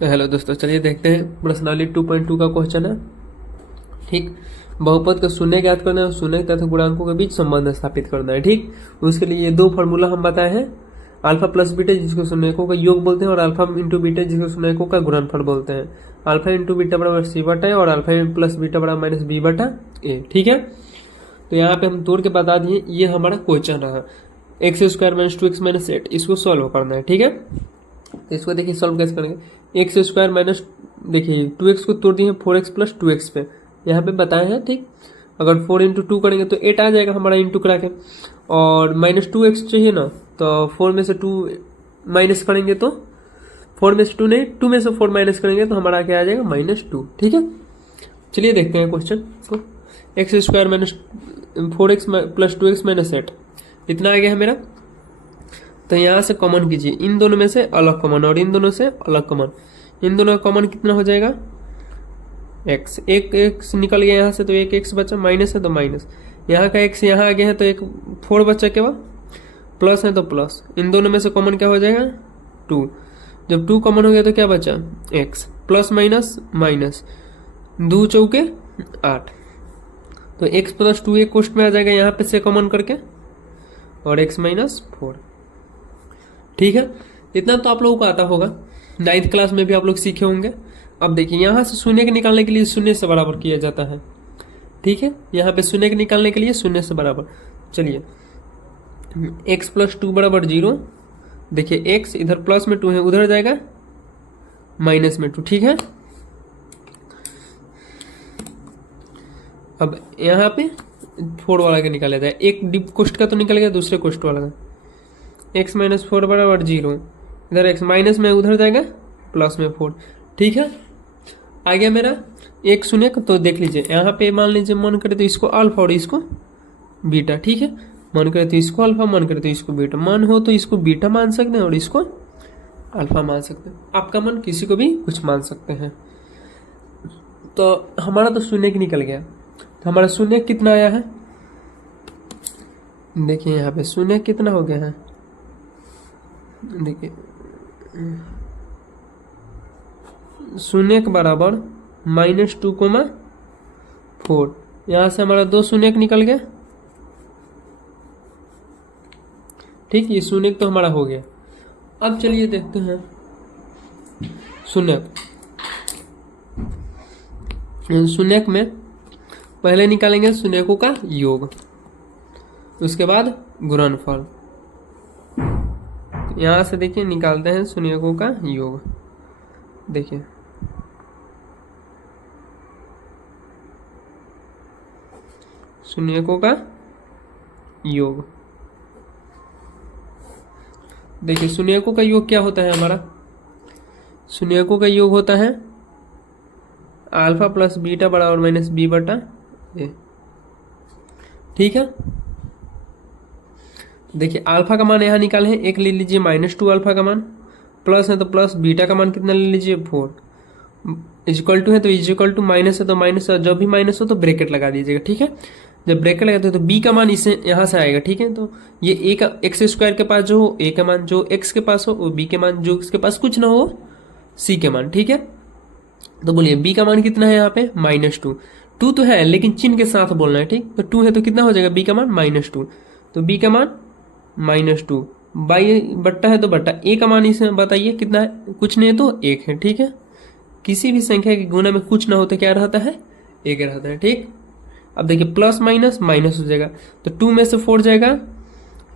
तो हेलो दोस्तों, चलिए देखते हैं प्रश्नावली 2.2 का क्वेश्चन है। ठीक, बहुपद का शून्य ज्ञात करना है और शून्य तथा गुणांकों के बीच संबंध स्थापित करना है। ठीक, उसके लिए ये दो फार्मूला हम बताए हैं, अल्फा प्लस बीटा जिसको शून्यकों का योग बोलते हैं और अल्फा इंटू बीटा जिसको शून्यकों का गुणनफल बोलते हैं। अल्फा इंटू बीटा बराबर सी बटा ए और अल्फा प्लस बीटा बराबर माइनस बी बटा ए। ठीक है, तो यहाँ पे हम तोड़ के बता दिए, ये हमारा क्वेश्चन रहा। X square minus 2x minus 8 इसको सॉल्व करना है। ठीक है, तो इसको देखिए सॉल्व कैसे करेंगे। एक्स स्क्वायर माइनस, देखिए 2x को तोड़ दिए 4x प्लस 2x पे, यहाँ पे बताए हैं। ठीक, अगर 4 इंटू 2 करेंगे तो 8 आ जाएगा हमारा इंटू करा के, और माइनस 2x चाहिए ना, तो 4 में से 2 माइनस करेंगे तो 4 में से 2 नहीं, 2 में से 4 माइनस करेंगे तो हमारा क्या आ जाएगा -2। ठीक है, चलिए देखते हैं क्वेश्चन को। X square minus 4x plus 2x minus 8 इतना आ गया है मेरा। तो यहाँ से कॉमन कीजिए, इन दोनों में से अलग कॉमन और इन दोनों से अलग कॉमन। इन दोनों का कॉमन कितना हो जाएगा x, एक x निकल गया यहाँ से तो एक x बचा, माइनस है तो माइनस, यहाँ का x यहाँ आ गया है तो एक 4 बचा के बाद, प्लस है तो प्लस, इन दोनों में से कॉमन क्या हो जाएगा 2। जब 2 कॉमन हो गया तो क्या बचा x, प्लस माइनस माइनस, 2 चौके 8, तो x प्लस 2 एक कोष्ट में आ जाएगा यहाँ पे से कॉमन करके, और x माइनस 4। ठीक है, इतना तो आप लोगों को आता होगा, 9th क्लास में भी आप लोग सीखे होंगे। अब देखिए यहाँ से शून्य के निकालने के लिए शून्य से बराबर किया जाता है। ठीक है, यहाँ पे शून्य के निकालने के लिए शून्य से बराबर, चलिए x प्लस 2 बराबर 0। देखिए x इधर प्लस में 2 है, उधर जाएगा माइनस में 2। ठीक है, अब यहाँ पे 4 वाला का निकाला जाए, एक डिप कोष्ट का तो निकल गया, दूसरे कोष्ट वाला का x माइनस 4 बराबर 0, इधर x माइनस में उधर जाएगा प्लस में 4। ठीक है, आ गया मेरा एक शून्य। तो देख लीजिए यहाँ पे मान लीजिए मन करे तो इसको अल्फा और इसको बीटा। ठीक है, मन करे तो इसको अल्फा, मन करे तो इसको बीटा, मन हो तो इसको बीटा मान सकते हैं और इसको अल्फा मान सकते हैं। आपका मन किसी को भी कुछ मान सकते हैं। तो हमारा तो शून्य निकल गया, तो हमारा शून्य कितना आया है, देखिए यहाँ पे शून्य कितना हो गया है, देखिए शून्य के बराबर -2,4। यहाँ से हमारा 2 शून्य निकल गया। ठीक, ये शून्य तो हमारा हो गया। अब चलिए देखते हैं शून्य। शून्य में पहले निकालेंगे शून्यकों का योग, उसके बाद गुणनफल। यहाँ से देखिए निकालते हैं शून्यकों का योग। देखिए शून्यकों का योग, देखिए शून्यकों का योग क्या होता है हमारा, शून्यकों का योग होता है अल्फा प्लस बीटा बराबर माइनस बी बटा ए। ठीक है, देखिए अल्फा का मान यहाँ निकाले हैं, एक ले लीजिए -2 अल्फा का मान, प्लस है तो प्लस, बीटा का मान कितना ले लीजिए 4, इक्वल टू है तो इक्वल टू, माइनस है तो माइनस, जब भी माइनस हो तो ब्रैकेट लगा दीजिएगा। ठीक है, जब ब्रैकेट लगाते हो तो बी का मान इसे यहाँ से आएगा। ठीक है, तो ये ए का एक्स स्क्वायर के पास जो हो ए का मान, जो एक्स के पास हो वो बी के मान, जो उसके पास कुछ ना हो सी के मान। ठीक है, तो बोलिए बी का मान कितना है यहाँ पे -2, 2 तो है लेकिन चिन्ह के साथ बोलना है। ठीक, तो 2 है तो कितना हो जाएगा बी का मान -2, तो बी का मान -2 बाई बट्टा है तो बट्टा, ए का मान इसमें बताइए कितना है, कुछ नहीं है तो 1 है। ठीक है, किसी भी संख्या के गुना में कुछ ना हो तो क्या रहता है 1 रहता है। ठीक, अब देखिए प्लस माइनस माइनस हो जाएगा, तो 2 में से 4 जाएगा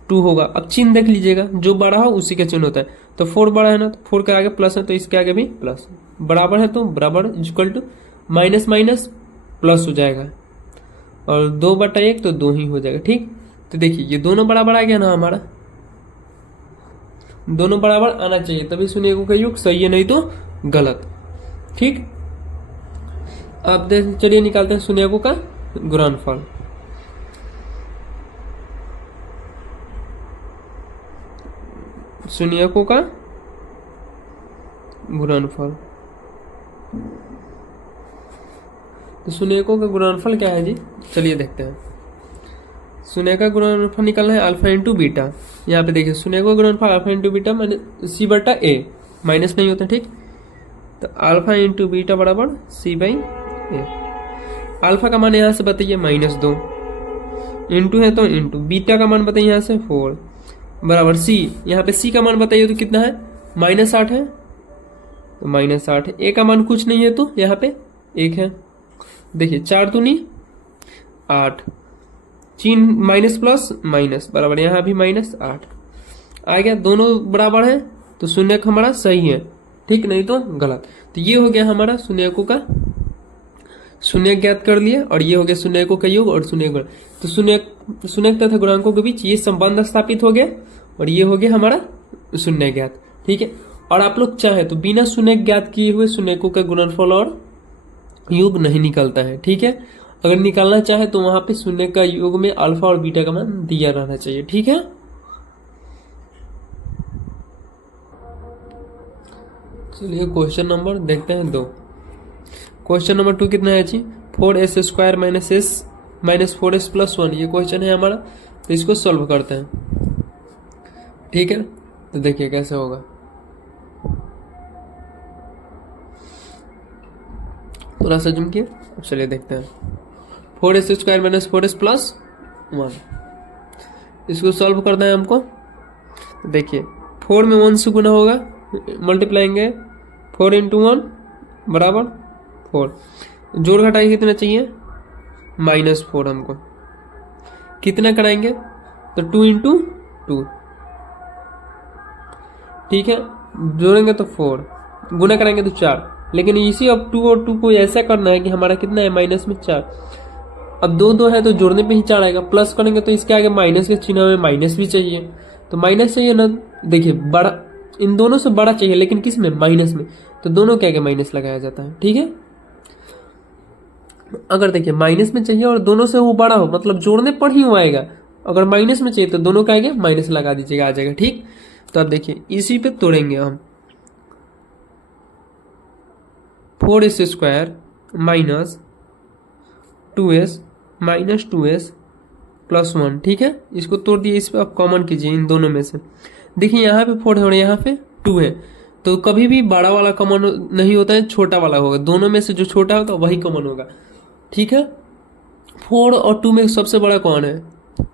2 होगा। अब चिन्ह देख लीजिएगा, जो बड़ा हो उसी का चिन्ह होता है, तो 4 बड़ा है ना, तो 4 के आगे प्लस है तो इसके आगे भी प्लस, बराबर है तो बराबर, equal to minus minus plus हो जाएगा, और 2/1 तो 2 ही हो जाएगा। ठीक, तो देखिए ये दोनों बराबर आ गया ना, हमारा दोनों बराबर आना चाहिए तभी शून्यकों का योग सही है, नहीं तो गलत। ठीक, अब चलिए निकालते हैं शून्यकों का गुणनफल। शून्यकों का गुणनफल, तो शून्यकों का गुणनफल क्या है जी, चलिए देखते हैं। शून्य का गुणनफल निकालना है अल्फा इंटू बीटा। यहाँ पे देखिए शून्य का गुणनफल अल्फा इंटू बीटा माइनस सी बटा ए, माइनस नहीं होता। ठीक, तो अल्फा इंटू बीटा बराबर सी बाई ए। अल्फा का मान यहाँ से बताइए -2, इंटू है तो इंटू, बीटा का मान बताइए यहाँ से 4 बराबर सी, यहाँ पे सी का मान बताइए तो कितना है -8 है, तो -8 है। ए का मान कुछ नहीं है तो यहाँ पे 1 है। देखिए 4 दूनी 8, चिन्ह माइनस प्लस माइनस बराबर यहाँ भी -8 आ गया। दोनों बराबर है तो शून्यक हमारा सही है, ठीक, नहीं तो गलत। तो ये हो गया हमारा शून्यकों का शून्यक ज्ञात कर लिए, और ये हो गया शून्यकों का योग और शून्यक गुण। तो शून्यक तथा गुणांकों के बीच ये संबंध स्थापित हो गया, और ये हो गया हमारा शून्य ज्ञात, ठीक है। और आप लोग चाहे तो बिना शून्य ज्ञात किए हुए शून्यकों का गुणनफल और योग नहीं निकलता है, ठीक है। अगर निकालना चाहे तो वहां पे शून्य का योग में अल्फा और बीटा का मान दिया रहना चाहिए, ठीक है। चलिए क्वेश्चन नंबर देखते हैं 2। क्वेश्चन नंबर 2 कितना है जी, 4s² - 4s + 1, ये क्वेश्चन है हमारा। तो इसको सॉल्व करते हैं, ठीक है। तो देखिए कैसे होगा, थोड़ा सा जूम किए। चलिए देखते हैं 4s² - 4s + 1, इसको सॉल्व करना है हमको। देखिए 4 में 1 से गुना होगा, मल्टीप्लाएंगे 4 × 1 बराबर 4, जोड़ घटाएंगे कितना चाहिए -4, हमको कितना कराएंगे तो 2 × 2, ठीक है। जोड़ेंगे तो 4, गुना कराएंगे तो 4, लेकिन इसी अब 2 और 2 को ऐसा करना है कि हमारा कितना है -4। अब 2 है तो जोड़ने पे ही 4 आएगा, प्लस करेंगे तो इसके आगे माइनस के चिन्ह में माइनस भी चाहिए, तो माइनस चाहिए ना। देखिए बड़ा, इन दोनों से बड़ा चाहिए, लेकिन किस में, माइनस में, तो दोनों के आगे माइनस लगाया जाता है, ठीक है। अगर देखिए माइनस में चाहिए और दोनों से वो बड़ा हो, मतलब जोड़ने पर ही वो आएगा। अगर माइनस में चाहिए तो दोनों के आगे माइनस लगा दीजिएगा, आ जाएगा, ठीक। तो अब देखिए इसी पे तोड़ेंगे हम, 4s² - 2s - 2s + 1, ठीक है। इसको तोड़ दिए, इस पे आप कॉमन कीजिए इन दोनों में से। देखिए यहाँ पे 4 है और यहाँ पे 2 है, तो कभी भी बड़ा वाला कॉमन नहीं होता है, छोटा वाला होगा। दोनों में से जो छोटा होगा वही कॉमन होगा, ठीक है। 4 और 2 में सबसे बड़ा कौन है,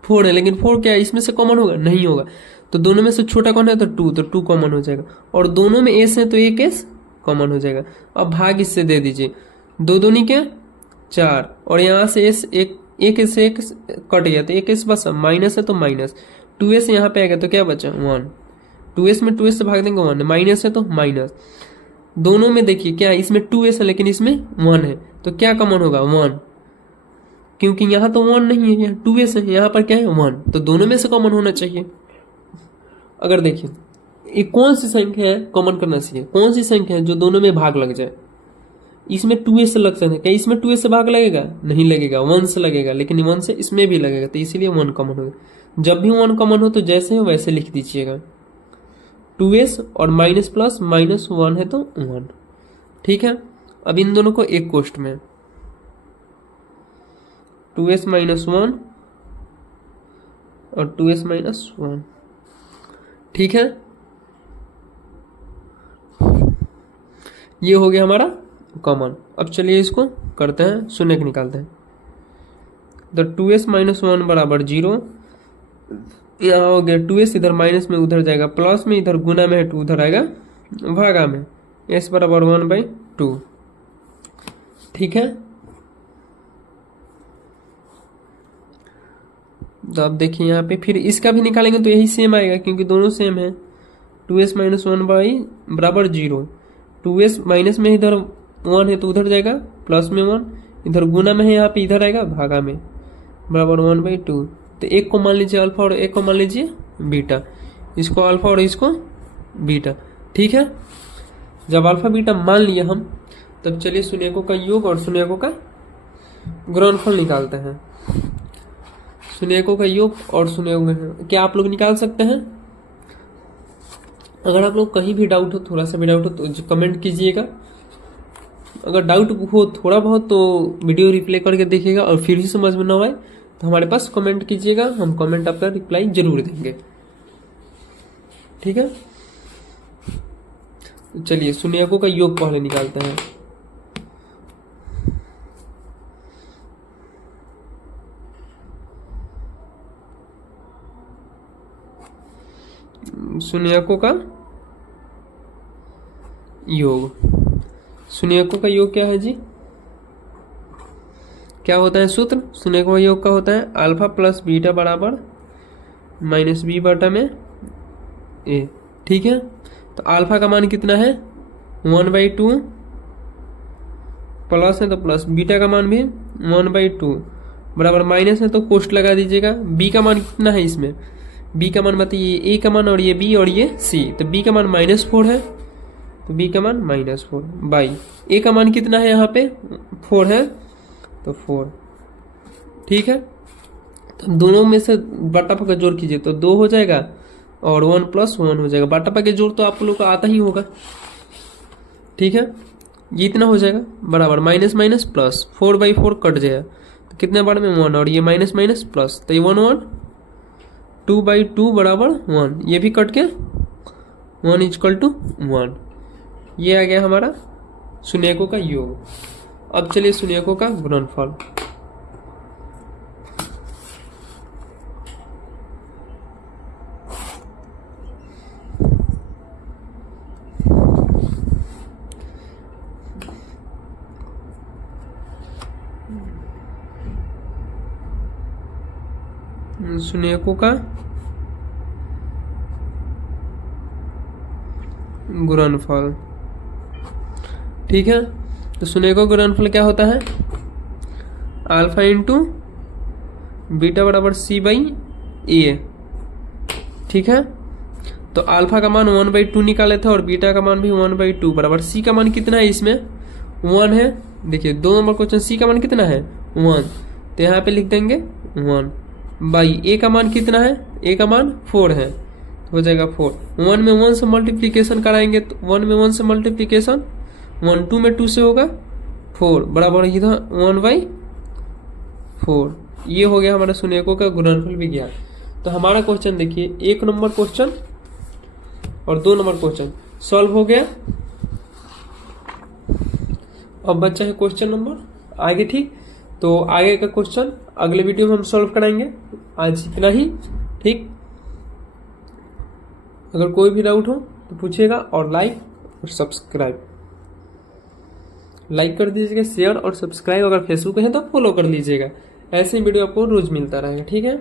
4 है, लेकिन 4 क्या है, इसमें से कॉमन होगा, नहीं होगा। तो दोनों में से छोटा कौन है, तो 2, तो 2 कॉमन हो जाएगा। और दोनों में s है तो एक s कॉमन हो जाएगा। अब भाग इससे दे दीजिए, 2 दूनी क्या 4, और यहाँ से s एक से एक कट गया, तो एक s बस, माइनस है तो माइनस, 2s यहाँ पे आएगा तो क्या बचा 1, 2s में 2s से भाग देंगे 1, माइनस है तो माइनस। दोनों में देखिए क्या, इसमें 2s है लेकिन इसमें 1 है, तो क्या कॉमन होगा 1, क्योंकि यहाँ तो 1 नहीं है, यहाँ 2s है, यहाँ पर क्या है 1, तो दोनों में से कॉमन होना चाहिए। अगर देखिए ये कौन सी संख्या है कॉमन करना चाहिए, कौन सी संख्या है जो दोनों में भाग लग जाए। इसमें 2s से लग सकता है, क्या इसमें 2s से भाग लगेगा, नहीं लगेगा, 1 से लगेगा, लेकिन 1 से इसमें भी लगेगा, तो इसीलिए 1 कॉमन होगा। जब भी 1 कॉमन हो तो जैसे हो वैसे लिख दीजिएगा, 2s और माइनस प्लस -1 है तो 1, ठीक है। अब इन दोनों को एक कोष्ठ में, 2s - 1 और 2s - 1, ठीक है। ये हो गया हमारा कॉमन। अब चलिए इसको करते हैं, शून्य निकालते हैं। तो 2s - 1 बराबर 0, यहाँ हो गया 2s, इधर माइनस में उधर जाएगा प्लस में, इधर गुना में है 2 उधर आएगा भागा में, s बराबर 1/2, ठीक है। तो अब देखिए यहाँ पे फिर इसका भी निकालेंगे तो यही सेम आएगा, क्योंकि दोनों सेम है। 2s - 1 बराबर 0, 2s माइनस में इधर 1 है तो उधर जाएगा प्लस में 1, इधर गुना में है यहाँ पे इधर आएगा भागा में, बराबर 1/2। तो एक को मान लीजिए अल्फा और एक को मान लीजिए बीटा, इसको अल्फा और इसको बीटा, ठीक है। जब अल्फा बीटा मान लिया हम, तब चलिए शून्यकों का योग और शून्यकों का गुणनफल निकालते हैं। शून्यकों का योग और शून्यकों का क्या आप लोग निकाल सकते हैं। अगर आप लोग कहीं भी डाउट हो, थोड़ा सा भी डाउट हो तो कमेंट कीजिएगा। अगर डाउट हो थोड़ा बहुत तो वीडियो रिप्ले करके देखिएगा, और फिर भी समझ में ना आए तो हमारे पास कमेंट कीजिएगा, हम कमेंट आपका रिप्लाई जरूर देंगे, ठीक है। चलिए शून्यकों का योग पहले निकालते हैं। शून्यकों का योग, शून्यकों का योग क्या है जी, क्या होता है सूत्र शून्यकों का योग का होता है अल्फा प्लस बीटा बराबर माइनस बी बटा में ए। ठीक है, तो अल्फा का मान कितना है 1/2 प्लस है तो प्लस, बीटा का मान भी 1/2 बराबर माइनस है तो कोष्ट लगा दीजिएगा। बी का मान कितना है इसमें, बी का मान बताइए, ए का मान और ये बी और ये सी, तो बी का मान -4 है तो बी का मान -4 बाई ए का मान कितना है यहाँ पे 4 है तो 4। ठीक है, तो दोनों में से बाटापा का जोड़ कीजिए तो 2 हो जाएगा और 1 + 1 हो जाएगा। बाटापा के जोड़ तो आप लोग को आता ही होगा। ठीक है, ये इतना हो जाएगा बराबर माइनस माइनस प्लस 4/4 कट जाएगा तो कितने बार में 1 और ये माइनस माइनस प्लस, तो ये 1 1 2/2 बराबर 1, ये भी कट के 1 = 1। ये आ गया हमारा शून्यकों का योग। अब चलिए शून्यकों का गुणनफल। शून्यकों का गुणनफल। ठीक है, तो शून्यकों का गुणनफल क्या होता है अल्फा इंटू बीटा बराबर C/A। ठीक है, तो अल्फा का मान 1/2 निकाले थे और बीटा का मान भी 1/2 बराबर सी का मान कितना है इसमें 1 है। देखिए 2 नंबर क्वेश्चन सी का मान कितना है 1, तो यहाँ पे लिख देंगे 1 बाई ए का मान कितना है, ए का मान 4 है, हो जाएगा 4। 1 में 1 से मल्टीप्लीकेशन कराएंगे तो 1 में 1 से मल्टीप्लीकेशन 1, 2 में 2 से होगा 4 बराबर इधर 1/4। ये हो गया हमारा शून्यकों का गुणनफल विज्ञान। तो हमारा क्वेश्चन देखिए 1 नंबर क्वेश्चन और 2 नंबर क्वेश्चन सॉल्व हो गया। अब बच्चा है क्वेश्चन नंबर आगे। ठीक, तो आगे का क्वेश्चन अगले वीडियो में हम सॉल्व कराएंगे। आज इतना ही। ठीक, अगर कोई भी डाउट हो तो पूछिएगा और लाइक और सब्सक्राइब कर दीजिएगा, शेयर और सब्सक्राइब अगर फेसबुक है तो फॉलो कर लीजिएगा। ऐसे वीडियो आपको रोज मिलता रहेगा। ठीक है।